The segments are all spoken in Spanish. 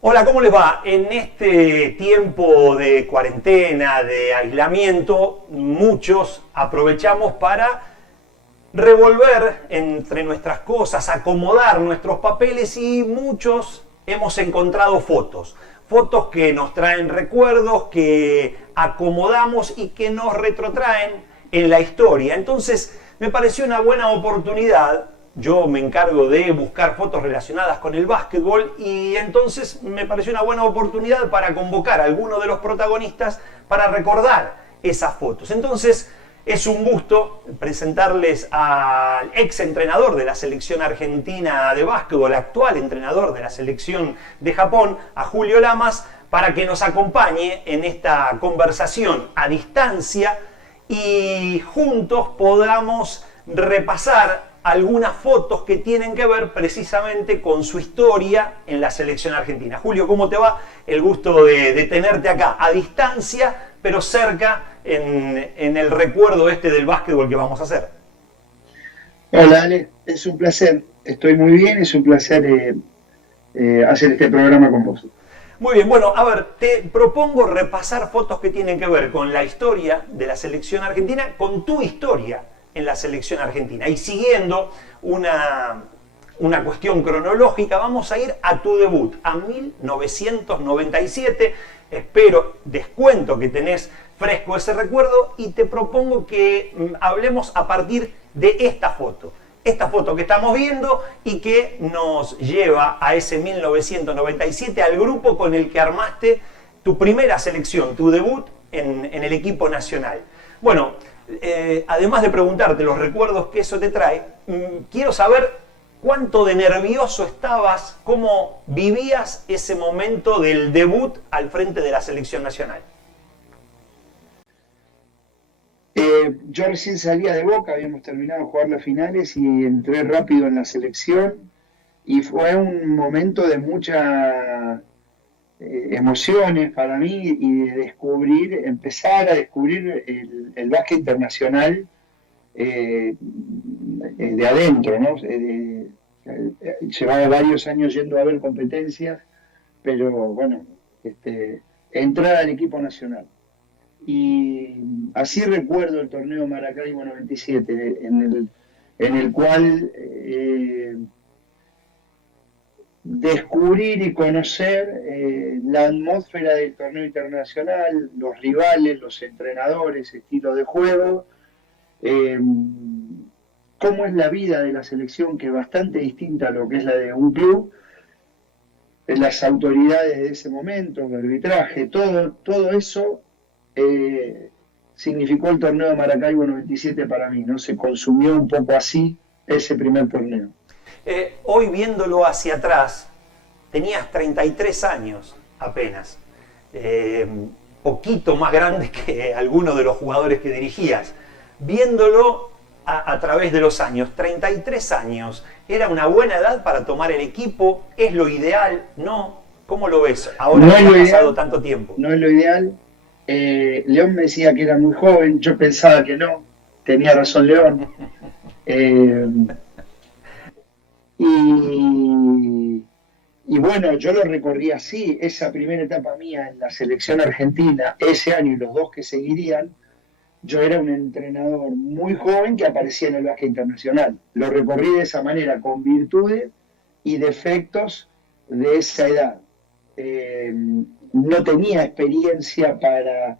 Hola, ¿cómo les va? En este tiempo de cuarentena, de aislamiento, muchos aprovechamos para revolver entre nuestras cosas, acomodar nuestros papeles y muchos hemos encontrado fotos. Fotos que nos traen recuerdos, que acomodamos y que nos retrotraen en la historia. Entonces, me pareció una buena oportunidad. Yo me encargo de buscar fotos relacionadas con el básquetbol y entonces me pareció una buena oportunidad para convocar a alguno de los protagonistas para recordar esas fotos. Entonces es un gusto presentarles al ex entrenador de la selección argentina de básquetbol, actual entrenador de la selección de Japón, a Julio Lamas, para que nos acompañe en esta conversación a distancia y juntos podamos repasar algunas fotos que tienen que ver precisamente con su historia en la selección argentina. Julio, ¿cómo te va? El gusto de tenerte acá, a distancia, pero cerca en el recuerdo del básquetbol que vamos a hacer. Hola Ale, es un placer, estoy muy bien, es un placer hacer este programa con vos. Muy bien, bueno, a ver, te propongo repasar fotos que tienen que ver con la historia de la selección argentina, con tu historia en la selección argentina. Y siguiendo una cuestión cronológica, vamos a ir a tu debut, a 1997. Descuento que tenés fresco ese recuerdo y te propongo que hablemos a partir de esta foto que estamos viendo y que nos lleva a ese 1997, al grupo con el que armaste tu primera selección, tu debut en el equipo nacional. Bueno, además de preguntarte los recuerdos que eso te trae, quiero saber cuánto de nervioso estabas, cómo vivías ese momento del debut al frente de la selección nacional. Yo recién salía de Boca, habíamos terminado de jugar las finales y entré rápido en la selección y fue un momento de muchas emociones para mí y de empezar a descubrir el básquet internacional de adentro, ¿no? Llevaba varios años yendo a ver competencias, pero bueno, entrar al equipo nacional. Y así recuerdo el torneo Maracaibo 97, en el cual descubrir y conocer la atmósfera del torneo internacional, los rivales, los entrenadores, estilo de juego, cómo es la vida de la selección, que es bastante distinta a lo que es la de un club, las autoridades de ese momento, el arbitraje, todo eso significó el torneo de Maracaibo 97 para mí, ¿no? Se consumió un poco así ese primer torneo. Hoy viéndolo hacia atrás, tenías 33 años apenas, poquito más grande que alguno de los jugadores que dirigías. Viéndolo a través de los años, 33 años, ¿era una buena edad para tomar el equipo? ¿Es lo ideal? ¿No? ¿Cómo lo ves ahora que ha pasado tanto tiempo? No es lo ideal. León me decía que era muy joven, yo pensaba que no, tenía razón León. Y bueno, yo lo recorrí así, esa primera etapa mía en la selección argentina, ese año y los dos que seguirían, yo era un entrenador muy joven que aparecía en el básquet internacional. Lo recorrí de esa manera, con virtudes y defectos de esa edad. No tenía experiencia para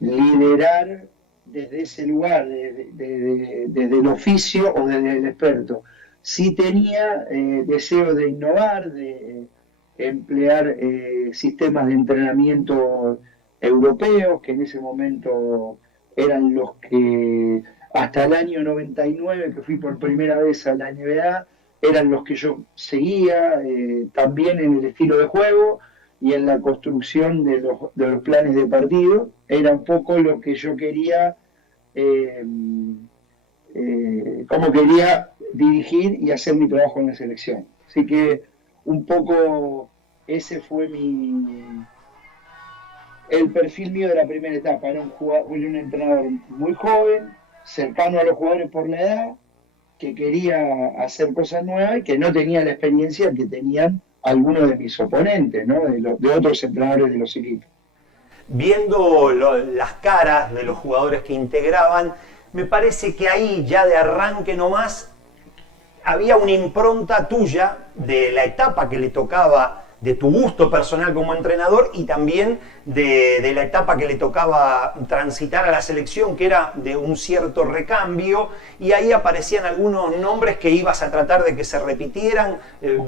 liderar desde ese lugar, desde el oficio o desde el experto. Sí tenía deseo de innovar, de emplear sistemas de entrenamiento europeos, que en ese momento eran los que, hasta el año 99, que fui por primera vez a la NBA, eran los que yo seguía, también en el estilo de juego y en la construcción de los planes de partido. Era un poco lo que yo quería, cómo quería dirigir y hacer mi trabajo en la selección. Así que un poco ese fue el perfil mío de la primera etapa. Era un entrenador muy joven, cercano a los jugadores por la edad, que quería hacer cosas nuevas y que no tenía la experiencia que tenían algunos de mis oponentes, ¿no? De otros entrenadores de los equipos. Viendo las caras de los jugadores que integraban, me parece que ahí ya de arranque nomás había una impronta tuya de la etapa que le tocaba, de tu gusto personal como entrenador y también de la etapa que le tocaba transitar a la selección, que era de un cierto recambio, y ahí aparecían algunos nombres que ibas a tratar de que se repitieran.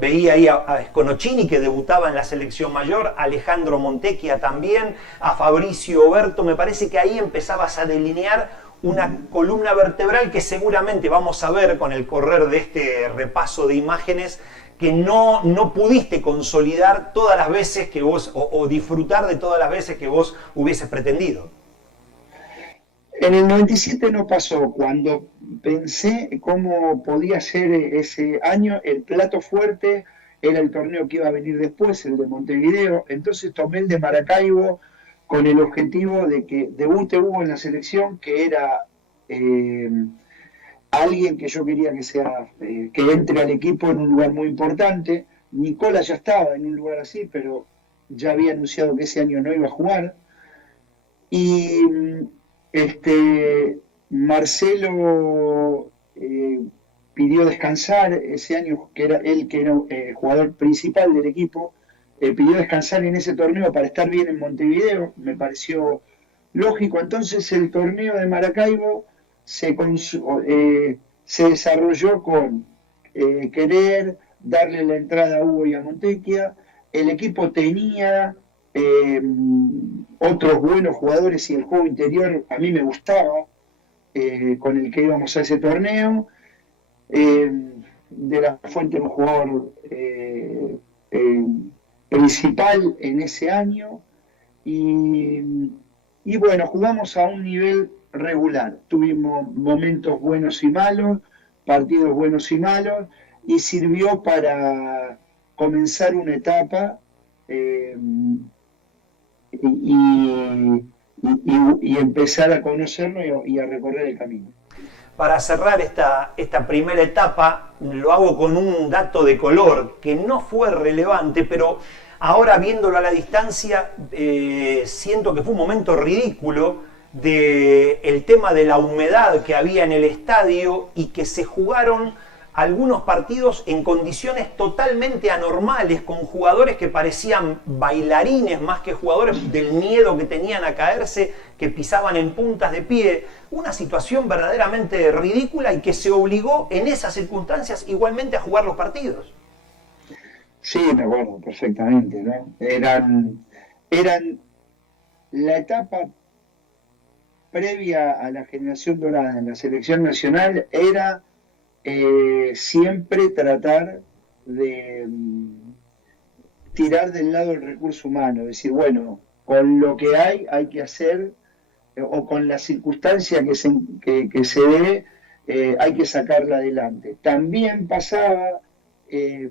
Veía ahí a Sconocini, que debutaba en la selección mayor, a Alejandro Montecchia también, a Fabricio Oberto. Me parece que ahí empezabas a delinear una columna vertebral que seguramente vamos a ver con el correr de este repaso de imágenes, que no pudiste consolidar todas las veces que vos, o disfrutar de todas las veces que vos hubieses pretendido. En el 97 no pasó. Cuando pensé cómo podía ser ese año, el plato fuerte era el torneo que iba a venir después, el de Montevideo. Entonces tomé el de Maracaibo con el objetivo de que debute Hugo en la selección, que era eh, alguien que yo quería que sea, que entre al equipo en un lugar muy importante. Nicola ya estaba en un lugar así, pero ya había anunciado que ese año no iba a jugar. Y Marcelo pidió descansar ese año, que era él que era jugador principal del equipo, pidió descansar en ese torneo para estar bien en Montevideo. Me pareció lógico. Entonces el torneo de Maracaibo se desarrolló con querer darle la entrada a Hugo y a Montecchia. El equipo tenía eh, otros buenos jugadores y el juego interior a mí me gustaba, con el que íbamos a ese torneo. Eh, de la Fuente, un jugador eh, principal en ese año. Y, y bueno, jugamos a un nivel regular. Tuvimos momentos buenos y malos, partidos buenos y malos, y sirvió para comenzar una etapa eh, y empezar a conocerlo y a recorrer el camino. Para cerrar esta primera etapa, lo hago con un dato de color que no fue relevante, pero ahora viéndolo a la distancia, siento que fue un momento ridículo del tema de la humedad que había en el estadio y que se jugaron algunos partidos en condiciones totalmente anormales, con jugadores que parecían bailarines más que jugadores, del miedo que tenían a caerse, que pisaban en puntas de pie. Una situación verdaderamente ridícula y que se obligó en esas circunstancias igualmente a jugar los partidos. Sí, me acuerdo perfectamente, ¿no? Eran la etapa previa a la generación dorada en la selección nacional, era siempre tratar de tirar del lado el recurso humano, decir, bueno, con lo que hay que hacer, o con la circunstancia que se dé, hay que sacarla adelante. También pasaba, ya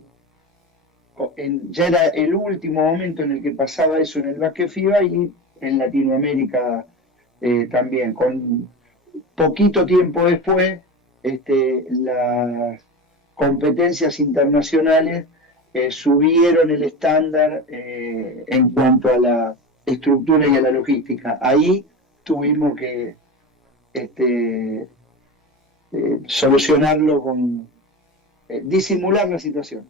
era el último momento en el que pasaba eso en el básquet FIBA y en Latinoamérica también. Con poquito tiempo después, las competencias internacionales subieron el estándar en cuanto a la estructura y a la logística. Ahí tuvimos que este, solucionarlo con disimular la situación.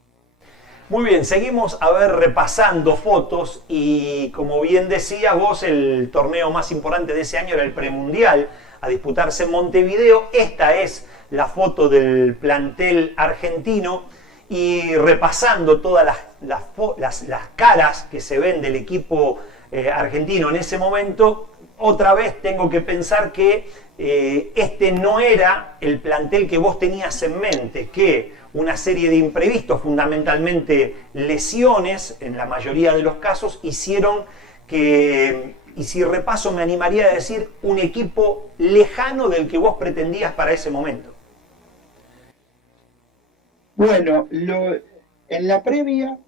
Muy bien, seguimos a ver repasando fotos y como bien decías vos, el torneo más importante de ese año era el premundial a disputarse en Montevideo. Esta es la foto del plantel argentino y repasando todas las caras que se ven del equipo argentino en ese momento, otra vez tengo que pensar que este no era el plantel que vos tenías en mente, que una serie de imprevistos, fundamentalmente lesiones, en la mayoría de los casos, hicieron que, y si repaso me animaría a decir, un equipo lejano del que vos pretendías para ese momento. Bueno, en la previa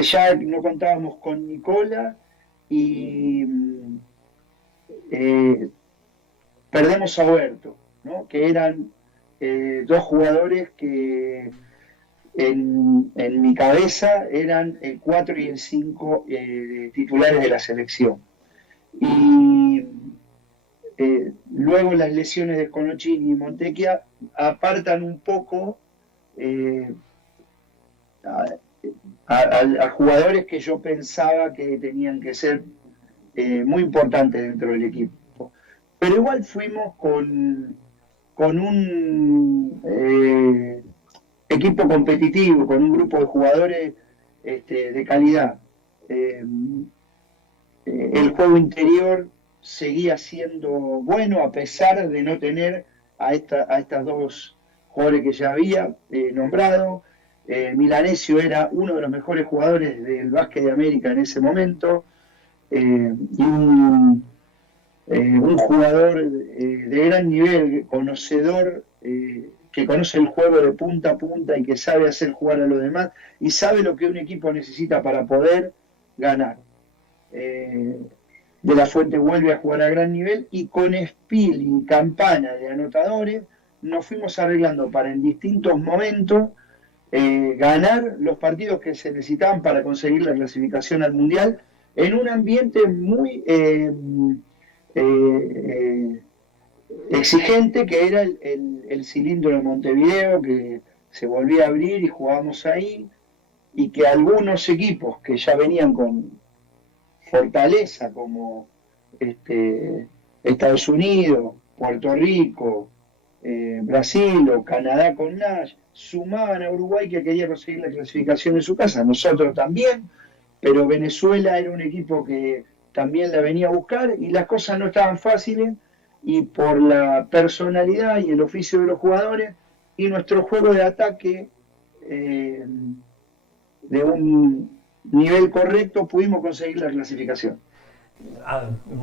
ya no contábamos con Nicola y perdemos a Huerto, ¿no? Que eran dos jugadores que en mi cabeza eran el 4 y el 5 titulares de la selección. Y luego las lesiones de Conocini y Montecchia apartan un poco a jugadores que yo pensaba que tenían que ser muy importantes dentro del equipo. Pero igual fuimos con un equipo competitivo, con un grupo de jugadores de calidad. El juego interior seguía siendo bueno a pesar de no tener a estas dos jugadores que ya había nombrado. Milanesio era uno de los mejores jugadores del básquet de América en ese momento, y un jugador de gran nivel, conocedor, que conoce el juego de punta a punta y que sabe hacer jugar a los demás y sabe lo que un equipo necesita para poder ganar. De la Fuente vuelve a jugar a gran nivel y con Spil y Campana de anotadores nos fuimos arreglando para en distintos momentos ganar los partidos que se necesitaban para conseguir la clasificación al Mundial en un ambiente muy exigente, que era el cilindro de Montevideo, que se volvía a abrir y jugábamos ahí, y que algunos equipos que ya venían con fortaleza, como Estados Unidos, Puerto Rico, Brasil o Canadá con Nash, sumaban a Uruguay, que quería conseguir la clasificación en su casa, nosotros también, pero Venezuela era un equipo que también la venía a buscar y las cosas no estaban fáciles, y por la personalidad y el oficio de los jugadores y nuestro juego de ataque de un nivel correcto, pudimos conseguir la clasificación.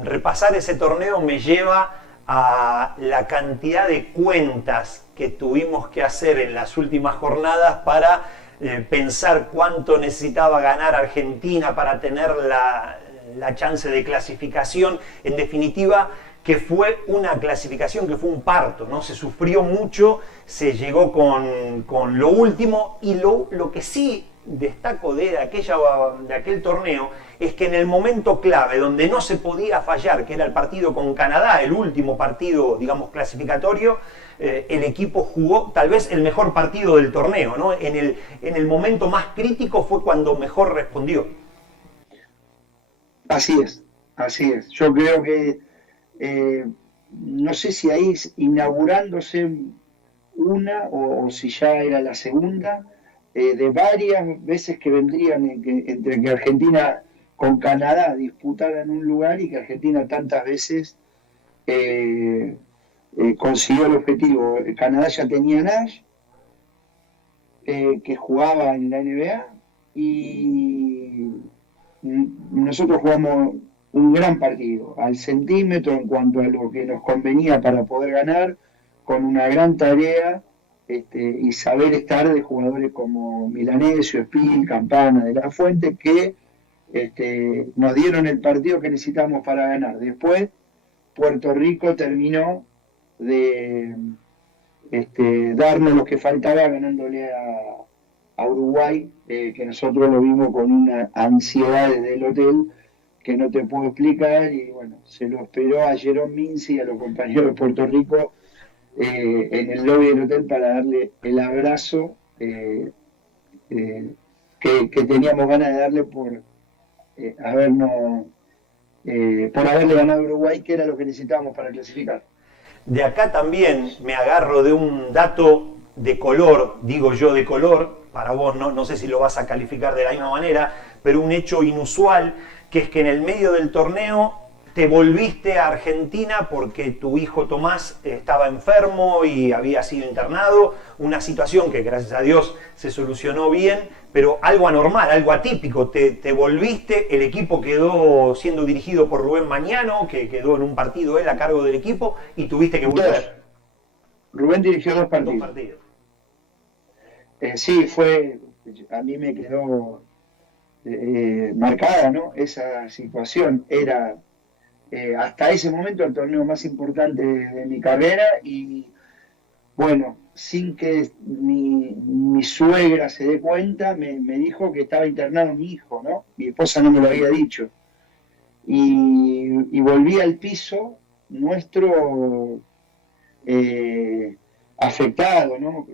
Repasar ese torneo me lleva a la cantidad de cuentas que tuvimos que hacer en las últimas jornadas para pensar cuánto necesitaba ganar Argentina para tener la chance de clasificación. En definitiva, que fue una clasificación que fue un parto, ¿no? Se sufrió mucho, se llegó con lo último, y lo que sí destaco de aquel torneo es que en el momento clave, donde no se podía fallar, que era el partido con Canadá, el último partido, digamos, clasificatorio, el equipo jugó tal vez el mejor partido del torneo, ¿no? En el momento más crítico fue cuando mejor respondió. Así es, así es. Yo creo que no sé si ahí inaugurándose una o si ya era la segunda, de varias veces que vendrían entre que Argentina con Canadá disputaran un lugar y que Argentina tantas veces consiguió el objetivo. Canadá ya tenía Nash, que jugaba en la NBA, y nosotros jugamos un gran partido, al centímetro en cuanto a lo que nos convenía para poder ganar, con una gran tarea y saber estar de jugadores como Milanesio, Spil, Campana, de la Fuente, que nos dieron el partido que necesitamos para ganar. Después Puerto Rico terminó de darnos lo que faltaba, ganándole a Uruguay, que nosotros lo vimos con una ansiedad desde el hotel que no te puedo explicar, y bueno, se lo esperó a Jerome Mincy y a los compañeros de Puerto Rico en el lobby del hotel para darle el abrazo que teníamos ganas de darle por haberle ganado a Uruguay, que era lo que necesitábamos para clasificar. De acá también me agarro de un dato de color, digo yo de color, para vos no sé si lo vas a calificar de la misma manera, pero un hecho inusual, que es que en el medio del torneo te volviste a Argentina porque tu hijo Tomás estaba enfermo y había sido internado, una situación que gracias a Dios se solucionó bien, pero algo anormal, algo atípico. Te volviste, el equipo quedó siendo dirigido por Rubén Mañano, que quedó en un partido él a cargo del equipo, y tuviste que volver. Rubén dirigió dos partidos. Sí, fue a mí me quedó marcada, ¿no? Esa situación era hasta ese momento el torneo más importante de mi carrera y bueno, sin que mi suegra se dé cuenta, me dijo que estaba internado mi hijo, ¿no? Mi esposa no me lo había dicho. Y volví al piso nuestro afectado, ¿no?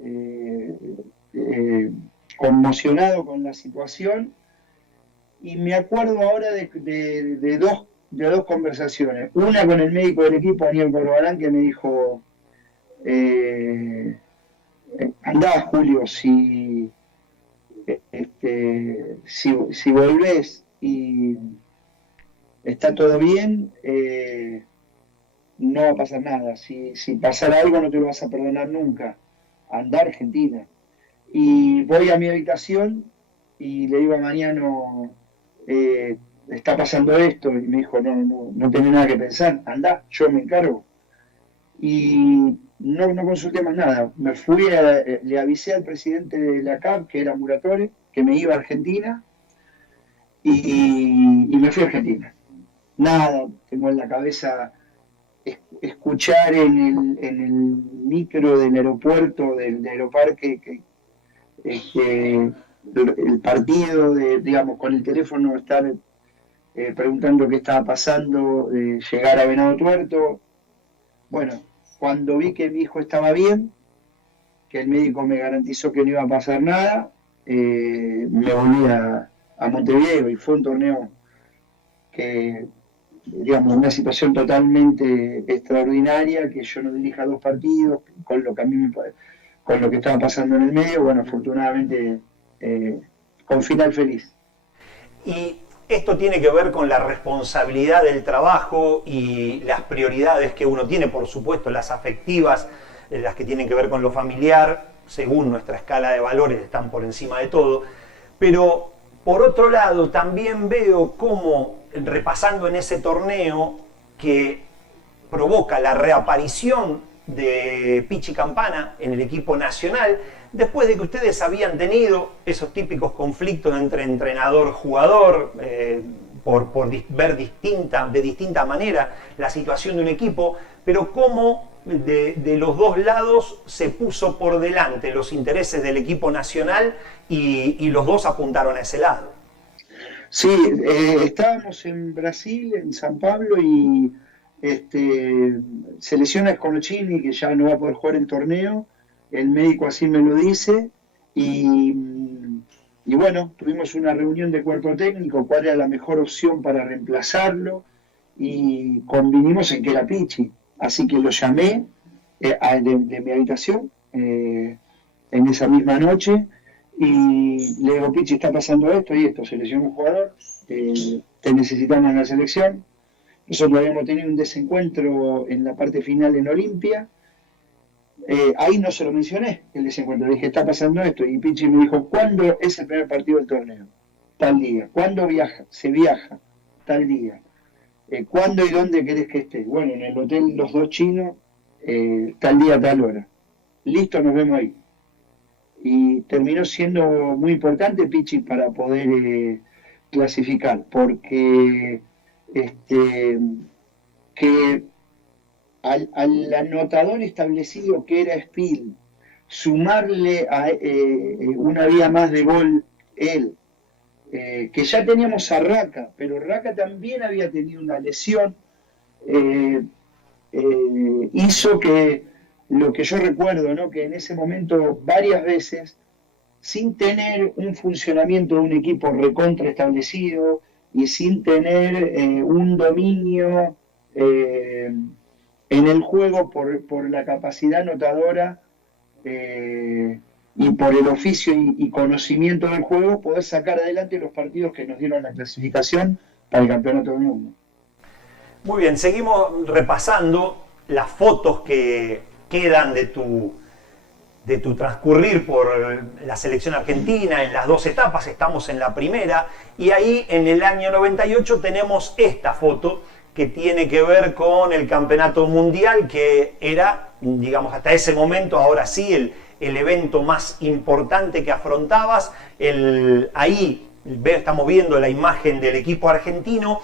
Conmocionado con la situación. Y me acuerdo ahora de dos conversaciones. Una con el médico del equipo, Daniel Corbalán, que me dijo, andá, Julio, si volvés y está todo bien, no va a pasar nada. Si pasara algo no te lo vas a perdonar nunca. Andá a Argentina. Y voy a mi habitación y le digo a Mariano, está pasando esto, y me dijo, no tenés nada que pensar, andá, yo me encargo. Y no consulté más nada, me fui, le avisé al presidente de la CAP, que era Muratore, que me iba a Argentina, y me fui a Argentina. Nada, tengo en la cabeza escuchar en el micro del aeropuerto, del aeroparque, el partido, digamos, con el teléfono estar preguntando qué estaba pasando, llegar a Venado Tuerto. Bueno, cuando vi que mi hijo estaba bien, que el médico me garantizó que no iba a pasar nada, me volví a Montevideo y fue un torneo que, digamos, una situación totalmente extraordinaria, que yo no dirija dos partidos, con lo que a mí con lo que estaba pasando en el medio, bueno, afortunadamente con final feliz. Y esto tiene que ver con la responsabilidad del trabajo y las prioridades que uno tiene, por supuesto, las afectivas, las que tienen que ver con lo familiar, según nuestra escala de valores, están por encima de todo. Pero, por otro lado, también veo cómo, repasando en ese torneo, que provoca la reaparición de Pichi Campana en el equipo nacional, después de que ustedes habían tenido esos típicos conflictos entre entrenador-jugador, por ver de distinta manera la situación de un equipo, pero cómo de los dos lados se puso por delante los intereses del equipo nacional y los dos apuntaron a ese lado. Sí, estábamos en Brasil, en San Pablo, y se lesiona Sconocchini, que ya no va a poder jugar el torneo, el médico así me lo dice, y bueno, tuvimos una reunión de cuerpo técnico, cuál era la mejor opción para reemplazarlo, y convinimos en que era Pichi, así que lo llamé de mi habitación en esa misma noche, y le digo, Pichi, está pasando esto y esto, se lesionó un jugador, te necesitamos en la selección. Nosotros habíamos tenido un desencuentro en la parte final en Olimpia. Ahí no se lo mencioné, el desencuentro. Le dije, está pasando esto. Y Pichi me dijo, ¿cuándo es el primer partido del torneo? Tal día. ¿Cuándo viaja? Se viaja. Tal día. ¿Cuándo y dónde querés que esté? Bueno, en el hotel Los Dos Chinos, tal día, tal hora. Listo, nos vemos ahí. Y terminó siendo muy importante Pichi para poder clasificar, porque que al anotador establecido que era Spill, sumarle a una vía más de gol él, que ya teníamos a Raca, pero Raca también había tenido una lesión, hizo que lo que yo recuerdo, ¿no? Que en ese momento varias veces, sin tener un funcionamiento de un equipo recontra establecido y sin tener un dominio en el juego por la capacidad anotadora y por el oficio y conocimiento del juego, poder sacar adelante los partidos que nos dieron la clasificación para el Campeonato del Mundo. Muy bien, seguimos repasando las fotos que quedan de tu transcurrir por la selección argentina en las dos etapas. Estamos en la primera y ahí en el año 98 tenemos esta foto que tiene que ver con el campeonato mundial, que era, digamos, hasta ese momento, ahora sí, el evento más importante que afrontabas. Ahí estamos viendo la imagen del equipo argentino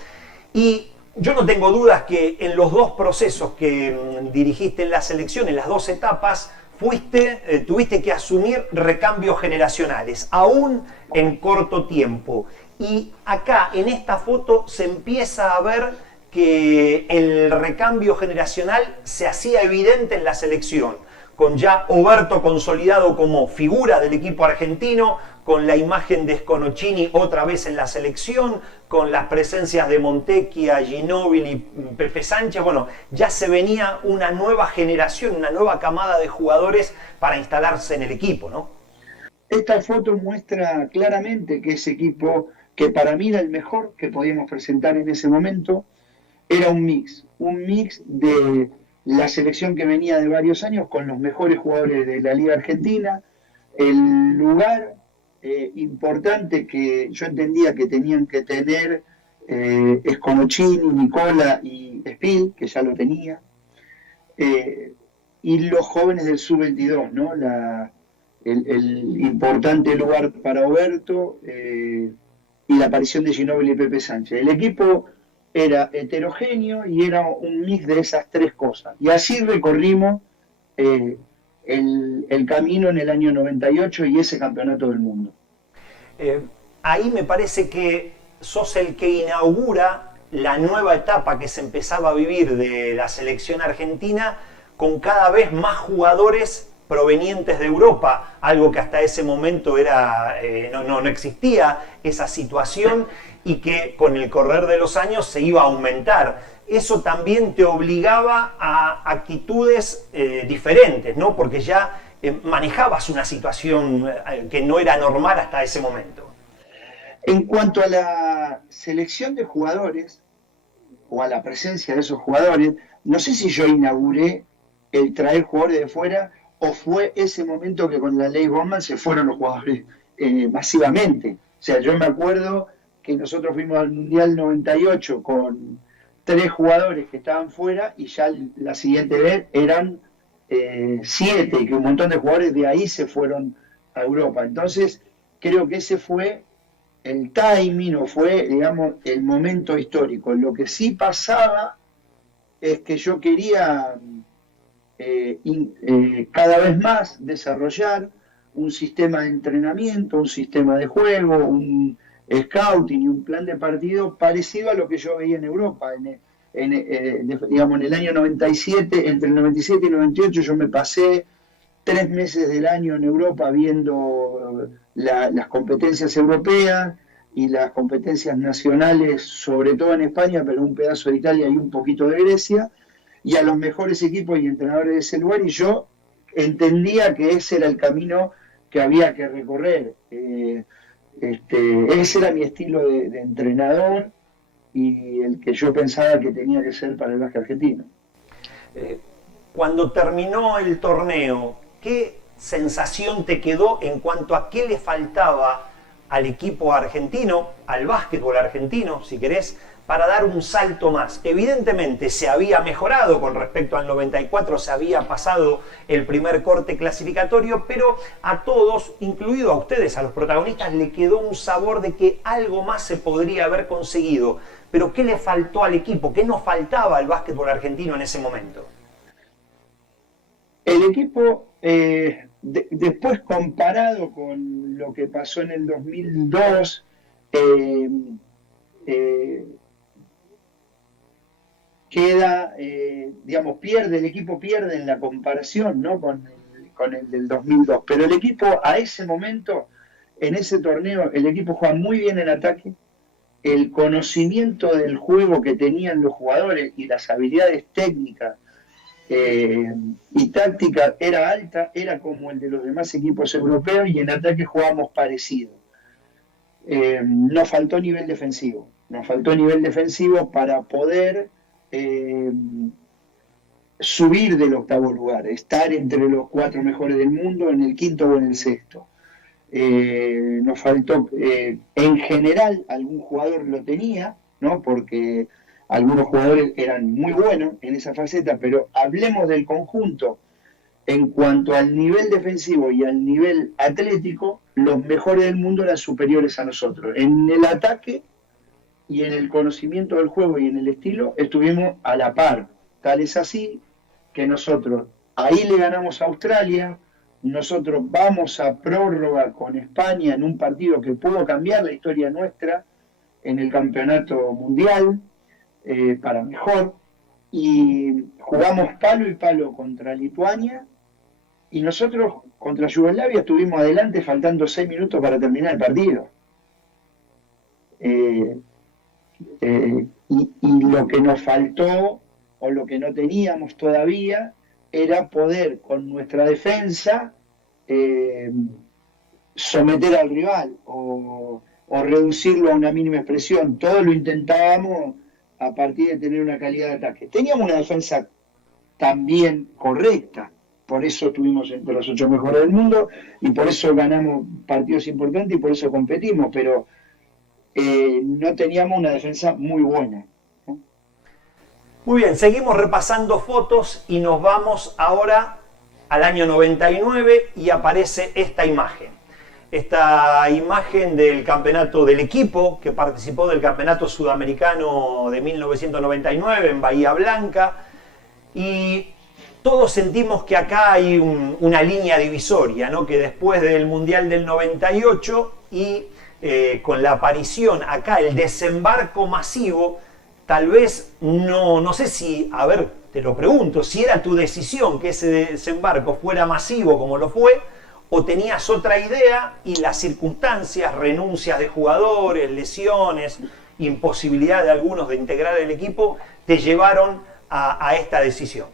y yo no tengo dudas que en los dos procesos que dirigiste en la selección, en las dos etapas, tuviste que asumir recambios generacionales, aún en corto tiempo. Y acá, en esta foto, se empieza a ver que el recambio generacional se hacía evidente en la selección, con ya Oberto consolidado como figura del equipo argentino, con la imagen de Sconocchini otra vez en la selección, con las presencias de Montecchia, Ginóbili y Pepe Sánchez. Bueno, ya se venía una nueva generación, una nueva camada de jugadores para instalarse en el equipo, ¿no? Esta foto muestra claramente que ese equipo, que para mí era el mejor que podíamos presentar en ese momento, era un mix de la selección que venía de varios años con los mejores jugadores de la Liga Argentina, el lugar importante que yo entendía que tenían que tener Sconocchini, Nicola y Spil, que ya lo tenía, y los jóvenes del Sub-22, ¿no? El importante lugar para Oberto y la aparición de Ginóbili y Pepe Sánchez. El equipo era heterogéneo y era un mix de esas tres cosas. Y así recorrimos el camino en el año 98 y ese campeonato del mundo. Ahí me parece que sos el que inaugura la nueva etapa que se empezaba a vivir de la selección argentina con cada vez más jugadores provenientes de Europa, algo que hasta ese momento no existía esa situación y que con el correr de los años se iba a aumentar. Eso también te obligaba a actitudes diferentes, ¿no? Porque ya manejabas una situación que no era normal hasta ese momento. En cuanto a la selección de jugadores o a la presencia de esos jugadores, no sé si yo inauguré el traer jugadores de fuera o fue ese momento que con la ley Bowman se fueron los jugadores masivamente. O sea, yo me acuerdo que nosotros fuimos al Mundial 98 con 3 jugadores que estaban fuera y ya la siguiente vez eran 7, y que un montón de jugadores de ahí se fueron a Europa. Entonces, creo que ese fue el timing o fue, digamos, el momento histórico. Lo que sí pasaba es que yo quería cada vez más desarrollar un sistema de entrenamiento, un sistema de juego, un scouting y un plan de partido parecido a lo que yo veía en Europa. Digamos, en el año 97, entre el 97 y el 98 yo me pasé 3 meses del año en Europa viendo las competencias europeas y las competencias nacionales, sobre todo en España, pero un pedazo de Italia y un poquito de Grecia, y a los mejores equipos y entrenadores de ese lugar, y yo entendía que ese era el camino que había que recorrer. Ese era mi estilo de entrenador y el que yo pensaba que tenía que ser para el básquet argentino. Cuando terminó el torneo, ¿qué sensación te quedó en cuanto a qué le faltaba al equipo argentino, al básquetbol argentino, si querés, para dar un salto más? Evidentemente se había mejorado con respecto al 94, se había pasado el primer corte clasificatorio, pero a todos, incluido a ustedes, a los protagonistas, le quedó un sabor de que algo más se podría haber conseguido. Pero ¿qué le faltó al equipo? ¿Qué nos faltaba al básquetbol argentino en ese momento? El equipo, después comparado con lo que pasó en el 2002, queda, digamos, el equipo pierde en la comparación, ¿no? con el del 2002. Pero el equipo a ese momento, en ese torneo, el equipo juega muy bien en ataque. El conocimiento del juego que tenían los jugadores y las habilidades técnicas y tácticas era alta, era como el de los demás equipos europeos, y en ataque jugábamos parecido. Nos faltó nivel defensivo para poder subir del 8º lugar, estar entre los 4 mejores del mundo, en el 5º o en el 6º. Nos faltó, en general, algún jugador lo tenía, ¿no? Porque algunos jugadores eran muy buenos en esa faceta, pero hablemos del conjunto. en cuanto al nivel defensivo y al nivel atlético, los mejores del mundo eran superiores a nosotros. En el ataque y en el conocimiento del juego y en el estilo estuvimos a la par. Tal es así que nosotros ahí le ganamos a Australia, nosotros vamos a prórroga con España en un partido que pudo cambiar la historia nuestra en el campeonato mundial para mejor, y jugamos palo y palo contra Lituania, y nosotros contra Yugoslavia estuvimos adelante faltando 6 minutos para terminar el partido. Y lo que nos faltó, o lo que no teníamos todavía, era poder con nuestra defensa someter al rival o reducirlo a una mínima expresión. Todo lo intentábamos a partir de tener una calidad de ataque. Teníamos una defensa también correcta, por eso estuvimos entre los 8 mejores del mundo y por eso ganamos partidos importantes y por eso competimos, pero no teníamos una defensa muy buena, ¿no? Muy bien, seguimos repasando fotos y nos vamos ahora al año 99 y aparece esta imagen. Esta imagen del campeonato del equipo que participó del campeonato sudamericano de 1999 en Bahía Blanca, y todos sentimos que acá hay una línea divisoria, ¿no? Que después del Mundial del 98 y con la aparición acá, el desembarco masivo, tal vez, no sé si, a ver, te lo pregunto, si era tu decisión que ese desembarco fuera masivo como lo fue, o tenías otra idea y las circunstancias, renuncias de jugadores, lesiones, imposibilidad de algunos de integrar el equipo, te llevaron a esta decisión.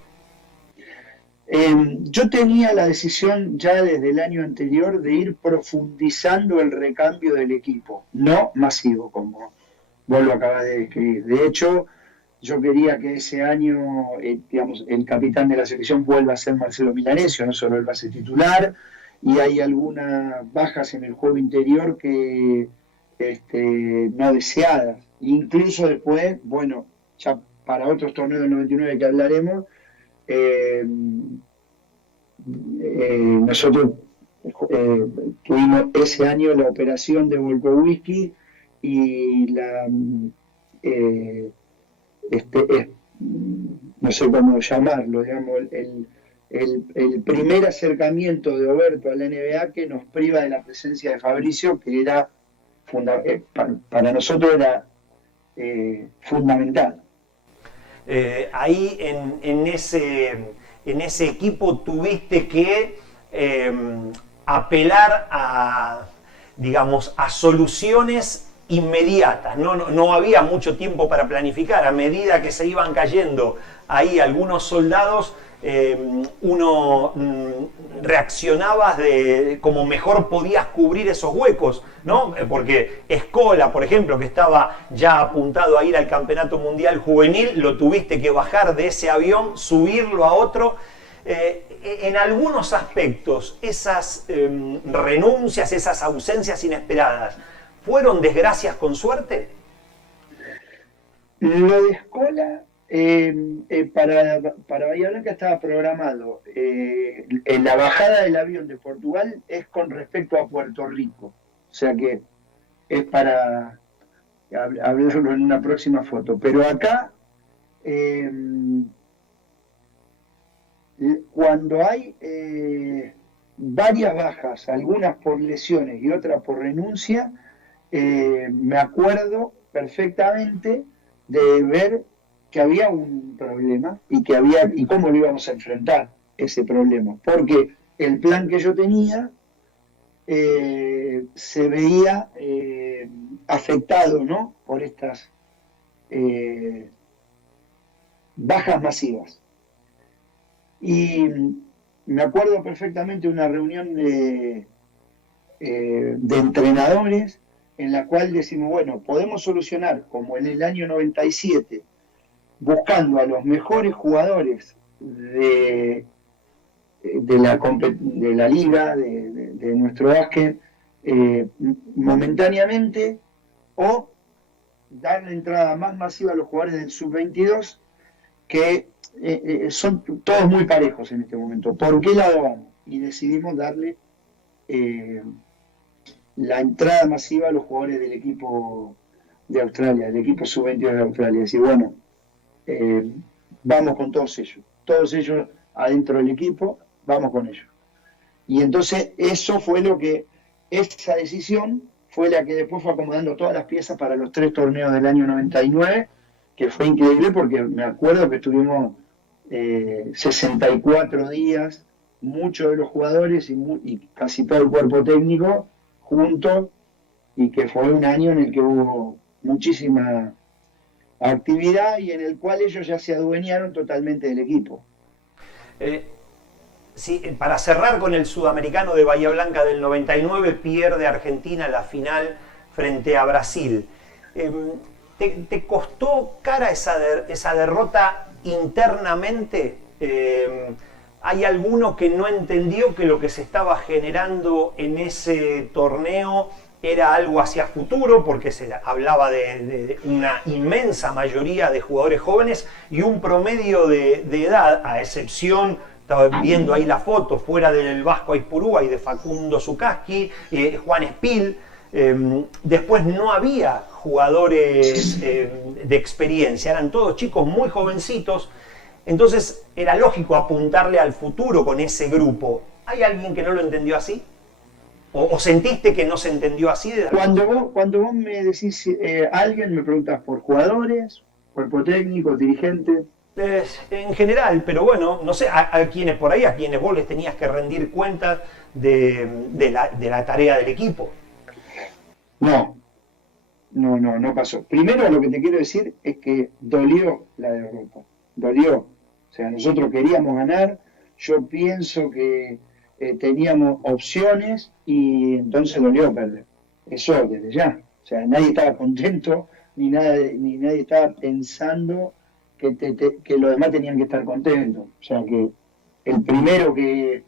Yo tenía la decisión ya desde el año anterior de ir profundizando el recambio del equipo, no masivo, como vos lo acabas de describir. De hecho, yo quería que ese año, digamos, el capitán de la selección vuelva a ser Marcelo Milanesio, no solo él va a ser titular, y hay algunas bajas en el juego interior que no deseadas. Incluso después, bueno, ya para otros torneos del 99 que hablaremos, nosotros tuvimos ese año la operación de Volkowski y no sé cómo llamarlo, digamos, el primer acercamiento de Oberto a la NBA que nos priva de la presencia de Fabricio, que era para nosotros era fundamental. Ahí en ese equipo tuviste que apelar a, digamos, a soluciones inmediatas, no había mucho tiempo para planificar. A medida que se iban cayendo ahí algunos soldados, uno reaccionabas de como mejor podías cubrir esos huecos, ¿no? Porque Escola, por ejemplo, que estaba ya apuntado a ir al Campeonato Mundial Juvenil, lo tuviste que bajar de ese avión, subirlo a otro. En algunos aspectos, esas renuncias, esas ausencias inesperadas, ¿fueron desgracias con suerte? Lo de Escola, para Bahía Blanca estaba programado. En la bajada del avión de Portugal es con respecto a Puerto Rico. O sea que es para hablarlo en una próxima foto. Pero acá, cuando hay varias bajas, algunas por lesiones y otras por renuncia, me acuerdo perfectamente de ver que había un problema y cómo lo íbamos a enfrentar ese problema, porque el plan que yo tenía se veía afectado, ¿no?, por estas bajas masivas. Y me acuerdo perfectamente de una reunión de entrenadores en la cual decimos, bueno, podemos solucionar como en el año 97, buscando a los mejores jugadores de la liga, de nuestro básquet, momentáneamente, o darle entrada más masiva a los jugadores del sub-22 que son todos muy parejos en este momento. ¿Por qué lado vamos? Y decidimos darle la entrada masiva a los jugadores del equipo de Australia, del equipo sub-22 de Australia. Es decir, bueno, vamos con todos ellos adentro del equipo, vamos con ellos. Y entonces eso fue esa decisión fue la que después fue acomodando todas las piezas para los 3 torneos del año 99, que fue increíble porque me acuerdo que estuvimos 64 días, muchos de los jugadores y casi todo el cuerpo técnico juntos, y que fue un año en el que hubo muchísima actividad y en el cual ellos ya se adueñaron totalmente del equipo. Sí, para cerrar con el sudamericano de Bahía Blanca del 99, pierde Argentina la final frente a Brasil. ¿Te costó cara esa derrota internamente? ¿Hay alguno que no entendió que lo que se estaba generando en ese torneo era algo hacia futuro? Porque se hablaba de una inmensa mayoría de jugadores jóvenes y un promedio de edad, a excepción, estaba viendo ahí la foto, fuera del Vasco Aizpurúa y de Facundo Zucaschi, Juan Espil. Después no había jugadores de experiencia, eran todos chicos muy jovencitos. Entonces era lógico apuntarle al futuro con ese grupo. ¿Hay alguien que no lo entendió así? ¿O sentiste que no se entendió así? Cuando vos me decís alguien, me preguntas por jugadores, cuerpo técnico, dirigentes. En general, pero bueno, no sé, a quienes por ahí, a quienes vos les tenías que rendir cuentas de la tarea del equipo. No pasó. Primero lo que te quiero decir es que dolió la derrota. Dolió. O sea, nosotros queríamos ganar, yo pienso que teníamos opciones y entonces dolió perder. Eso desde ya. O sea, nadie estaba contento, ni nadie estaba pensando que los demás tenían que estar contentos. O sea, que el primero que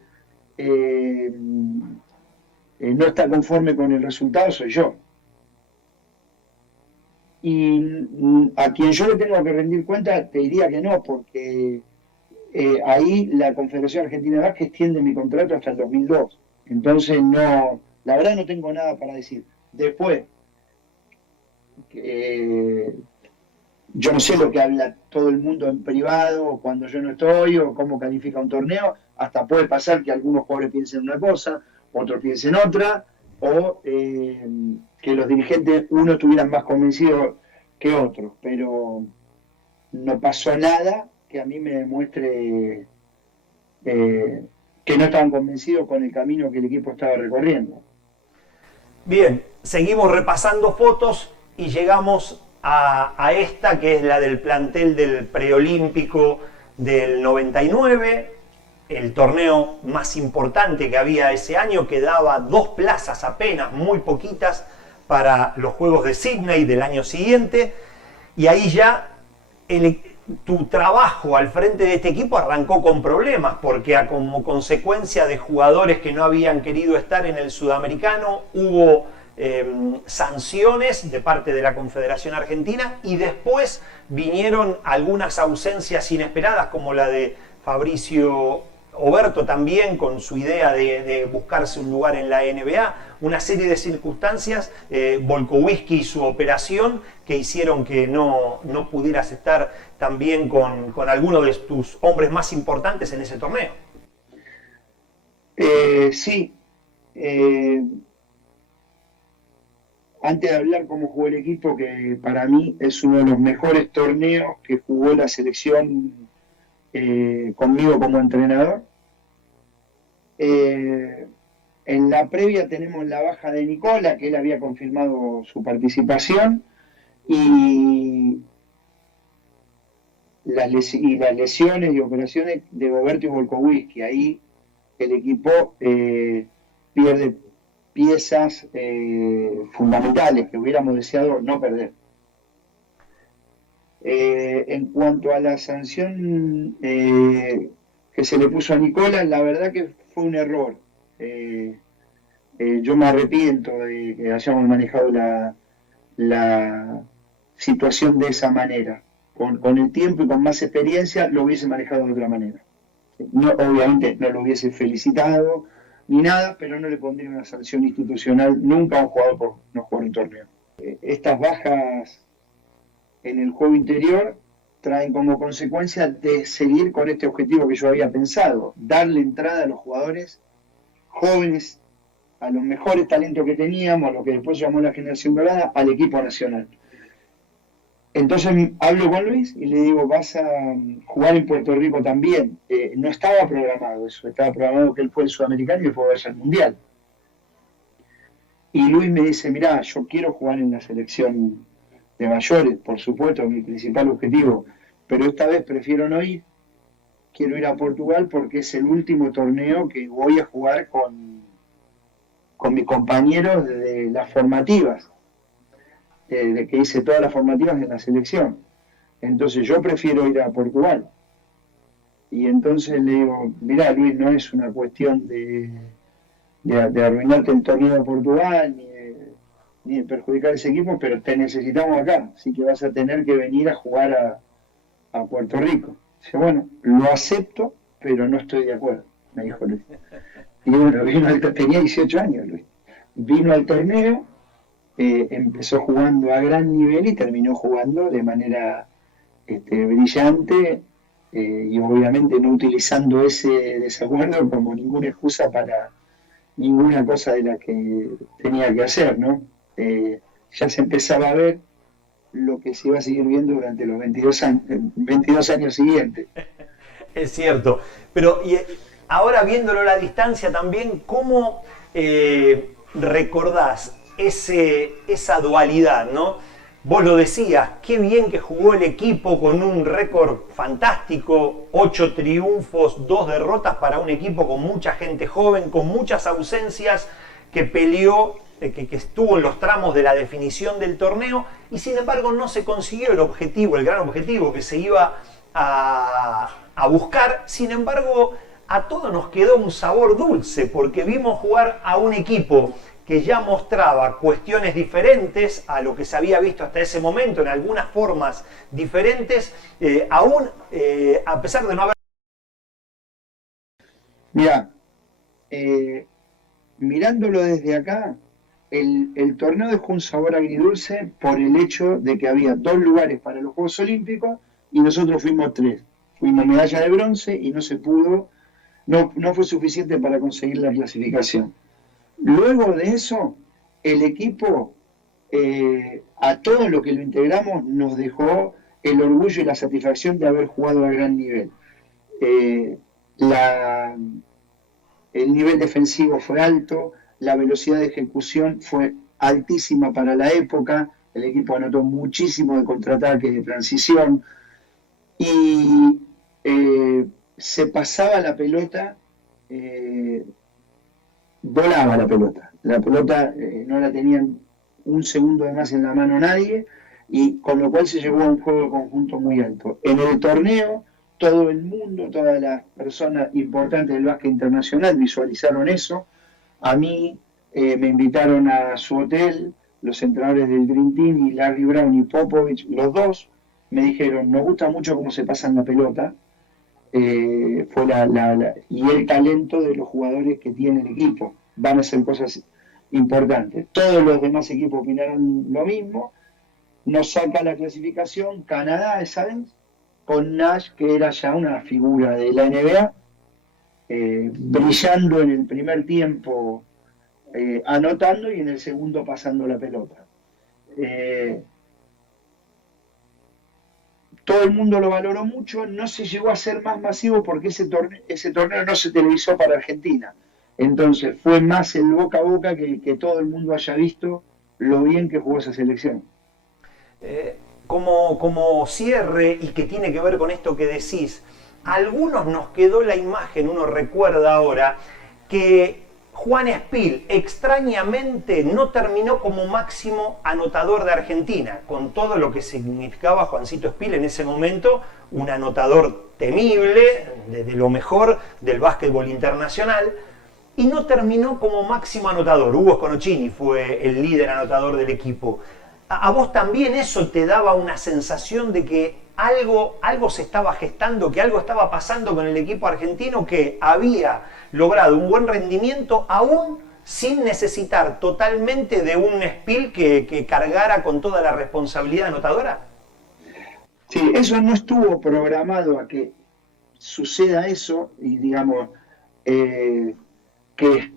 no está conforme con el resultado soy yo. Y a quien yo le tengo que rendir cuenta, te diría que no, porque ahí la Confederación Argentina de Básquet extiende mi contrato hasta el 2002. Entonces, no, la verdad no tengo nada para decir. Después, yo no sé lo que habla todo el mundo en privado, o cuando yo no estoy, o cómo califica un torneo. Hasta puede pasar que algunos jugadores piensen una cosa, otros piensen otra, o que los dirigentes, uno estuvieran más convencidos que otros. Pero no pasó nada que a mí me demuestre que no estaban convencidos con el camino que el equipo estaba recorriendo. Bien, seguimos repasando fotos y llegamos a esta, que es la del plantel del preolímpico del 99, el torneo más importante que había ese año, que daba 2 plazas apenas, muy poquitas, para los Juegos de Sydney del año siguiente, y ahí ya tu trabajo al frente de este equipo arrancó con problemas, porque como consecuencia de jugadores que no habían querido estar en el sudamericano, hubo sanciones de parte de la Confederación Argentina, y después vinieron algunas ausencias inesperadas, como la de Fabricio Oberto también, con su idea de buscarse un lugar en la NBA, una serie de circunstancias, Volkowski y su operación, que hicieron que no pudieras estar también con alguno de tus hombres más importantes en ese torneo. Sí. Antes de hablar cómo jugó el equipo, que para mí es uno de los mejores torneos que jugó la selección conmigo como entrenador. En la previa tenemos la baja de Nicola, que él había confirmado su participación, y las lesiones y operaciones de Goberto y Volkowski. Ahí el equipo pierde piezas fundamentales que hubiéramos deseado no perder. En cuanto a la sanción que se le puso a Nicola, la verdad que fue un error. Yo me arrepiento de que hayamos manejado la situación de esa manera, con el tiempo y con más experiencia lo hubiese manejado de otra manera. No, obviamente no lo hubiese felicitado ni nada, pero no le pondría una sanción institucional nunca a un jugador por no jugar un torneo. Estas bajas en el juego interior traen como consecuencia de seguir con este objetivo que yo había pensado, darle entrada a los jugadores jóvenes, a los mejores talentos que teníamos, a lo que después llamó la generación dorada, al equipo nacional. Entonces hablo con Luis y le digo, vas a jugar en Puerto Rico también. No estaba programado eso, estaba programado que él fue el sudamericano y después vaya al mundial. Y Luis me dice, mirá, yo quiero jugar en la selección de mayores, por supuesto, mi principal objetivo, pero esta vez prefiero no ir, quiero ir a Portugal porque es el último torneo que voy a jugar con mis compañeros de las formativas. De que hice todas las formativas en la selección. Entonces yo prefiero ir a Portugal. Y entonces le digo, mirá Luis, no es una cuestión de arruinarte el torneo de Portugal, ni de perjudicar ese equipo, pero te necesitamos acá, así que vas a tener que venir a jugar a Puerto Rico. Dice, bueno, lo acepto, pero no estoy de acuerdo, me dijo Luis. Y bueno, tenía 18 años Luis. Vino al torneo, empezó jugando a gran nivel y terminó jugando de manera brillante, y obviamente no utilizando ese desacuerdo como ninguna excusa para ninguna cosa de la que tenía que hacer, ¿no? Ya se empezaba a ver lo que se iba a seguir viendo durante los 22 años siguientes. Es cierto, pero y ahora viéndolo a la distancia también, ¿cómo recordás esa dualidad, ¿no? Vos lo decías, qué bien que jugó el equipo con un récord fantástico, 8 triunfos, 2 derrotas para un equipo con mucha gente joven, con muchas ausencias, que peleó, que estuvo en los tramos de la definición del torneo, y sin embargo no se consiguió el objetivo, el gran objetivo que se iba a buscar. Sin embargo, a todos nos quedó un sabor dulce, porque vimos jugar a un equipo que ya mostraba cuestiones diferentes a lo que se había visto hasta ese momento, en algunas formas diferentes, aún a pesar de no haber... Mirá, mirándolo desde acá, el torneo dejó un sabor agridulce por el hecho de que había 2 lugares para los Juegos Olímpicos y nosotros fuimos 3. Fuimos medalla de bronce y no se pudo, no fue suficiente para conseguir la clasificación. Luego de eso, el equipo, a todos los que lo integramos, nos dejó el orgullo y la satisfacción de haber jugado a gran nivel. El nivel defensivo fue alto, la velocidad de ejecución fue altísima para la época, el equipo anotó muchísimo de contraataque, de transición, y se pasaba la pelota, volaba la pelota no la tenían un segundo de más en la mano nadie, y con lo cual se llevó a un juego de conjunto muy alto. En el torneo, todo el mundo, todas las personas importantes del básquet internacional visualizaron eso. A mí me invitaron a su hotel, los entrenadores del Dream Team, y Larry Brown y Popovich, los dos, me dijeron, nos gusta mucho cómo se pasan la pelota, fue y el talento de los jugadores que tiene el equipo, van a ser cosas importantes. Todos los demás equipos opinaron lo mismo, nos saca la clasificación Canadá esa vez, con Nash, que era ya una figura de la NBA, brillando en el primer tiempo, anotando, y en el segundo pasando la pelota. Todo el mundo lo valoró mucho, no se llegó a ser más masivo porque ese torneo no se televisó para Argentina. Entonces fue más el boca a boca que todo el mundo haya visto lo bien que jugó esa selección. Como cierre, y que tiene que ver con esto que decís, a algunos nos quedó la imagen, uno recuerda ahora, que Juan Espil extrañamente no terminó como máximo anotador de Argentina, con todo lo que significaba Juancito Espil en ese momento, un anotador temible, de lo mejor del básquetbol internacional, y no terminó como máximo anotador. Hugo Sconocchini fue el líder anotador del equipo. ¿A vos también eso te daba una sensación de que algo se estaba gestando, que algo estaba pasando con el equipo argentino, que había logrado un buen rendimiento aún sin necesitar totalmente de un Spiel que cargara con toda la responsabilidad anotadora? Sí, eso no estuvo programado a que suceda eso y digamos que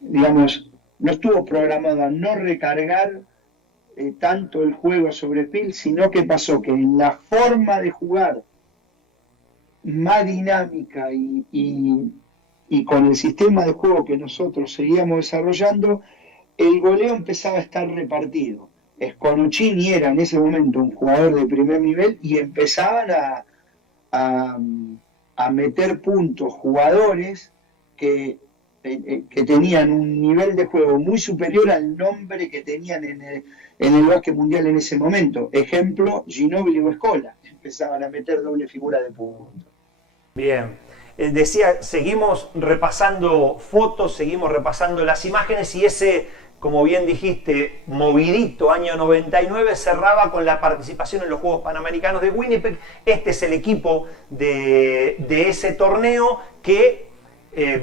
digamos no estuvo programado a no recargar tanto el juego sobre Spiel, sino que pasó que en la forma de jugar más dinámica y con el sistema de juego que nosotros seguíamos desarrollando, el goleo empezaba a estar repartido. Sconuccini era en ese momento un jugador de primer nivel y empezaban a meter puntos jugadores que tenían un nivel de juego muy superior al nombre que tenían en el básquet mundial en ese momento. Ejemplo, Ginóbili o Scola. Empezaban a meter doble figura de puntos. Bien. Decía, seguimos repasando fotos, seguimos repasando las imágenes y ese, como bien dijiste, movidito año 99 cerraba con la participación en los Juegos Panamericanos de Winnipeg. Este es el equipo de ese torneo que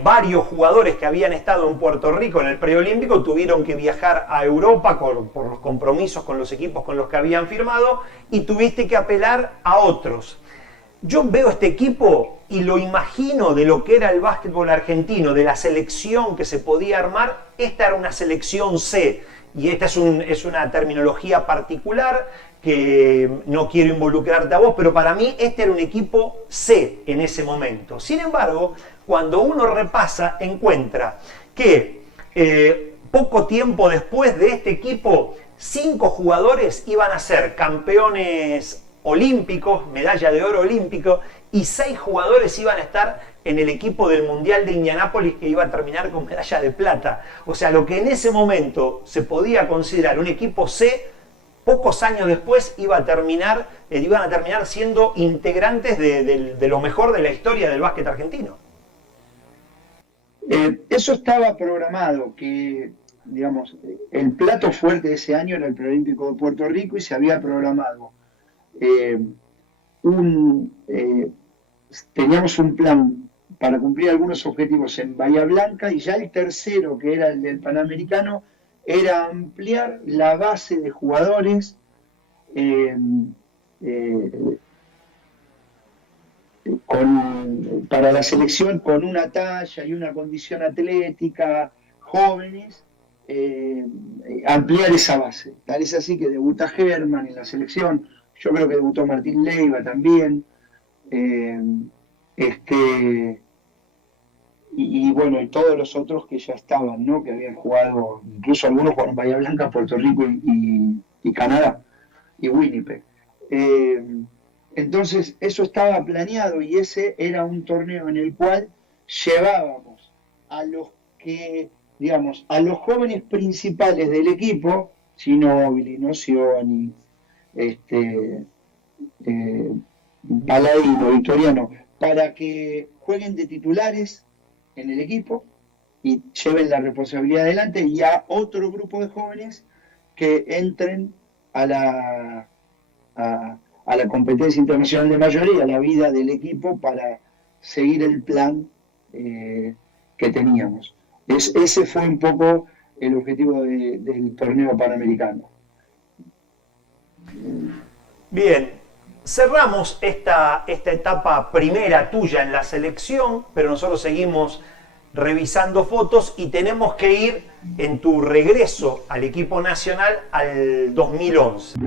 varios jugadores que habían estado en Puerto Rico en el preolímpico tuvieron que viajar a Europa por los compromisos con los equipos con los que habían firmado y tuviste que apelar a otros. Yo veo este equipo y lo imagino de lo que era el básquetbol argentino, de la selección que se podía armar. Esta era una selección C y esta es una terminología particular que no quiero involucrarte a vos, pero para mí este era un equipo C en ese momento. Sin embargo, cuando uno repasa, encuentra que poco tiempo después de este equipo, 5 jugadores iban a ser campeones olímpicos, medalla de oro olímpico, y 6 jugadores iban a estar en el equipo del Mundial de Indianápolis que iba a terminar con medalla de plata. O sea, lo que en ese momento se podía considerar un equipo C, pocos años después iban a terminar siendo integrantes de lo mejor de la historia del básquet argentino. Eso estaba programado, que digamos, el plato fuerte de ese año era el Preolímpico de Puerto Rico y se había programado teníamos un plan para cumplir algunos objetivos en Bahía Blanca y ya el tercero, que era el del Panamericano, era ampliar la base de jugadores para la selección con una talla y una condición atlética, jóvenes, ampliar esa base. Tal es así que debuta Germán en la selección, yo creo que debutó Martín Leiva también, y bueno, y todos los otros que ya estaban, ¿no? Que habían jugado, incluso algunos jugaron Bahía Blanca, Puerto Rico y Canadá, y Winnipeg. Entonces, eso estaba planeado y ese era un torneo en el cual llevábamos a los que, digamos, a los jóvenes principales del equipo, Ginóbili, Nocioni, Paladino, Victoriano, para que jueguen de titulares en el equipo y lleven la responsabilidad adelante, y a otro grupo de jóvenes que entren a la competencia internacional de mayoría, a la vida del equipo, para seguir el plan que teníamos. Ese fue un poco el objetivo del torneo panamericano. Bien, cerramos esta etapa primera tuya en la selección, pero nosotros seguimos revisando fotos y tenemos que ir en tu regreso al equipo nacional al 2011.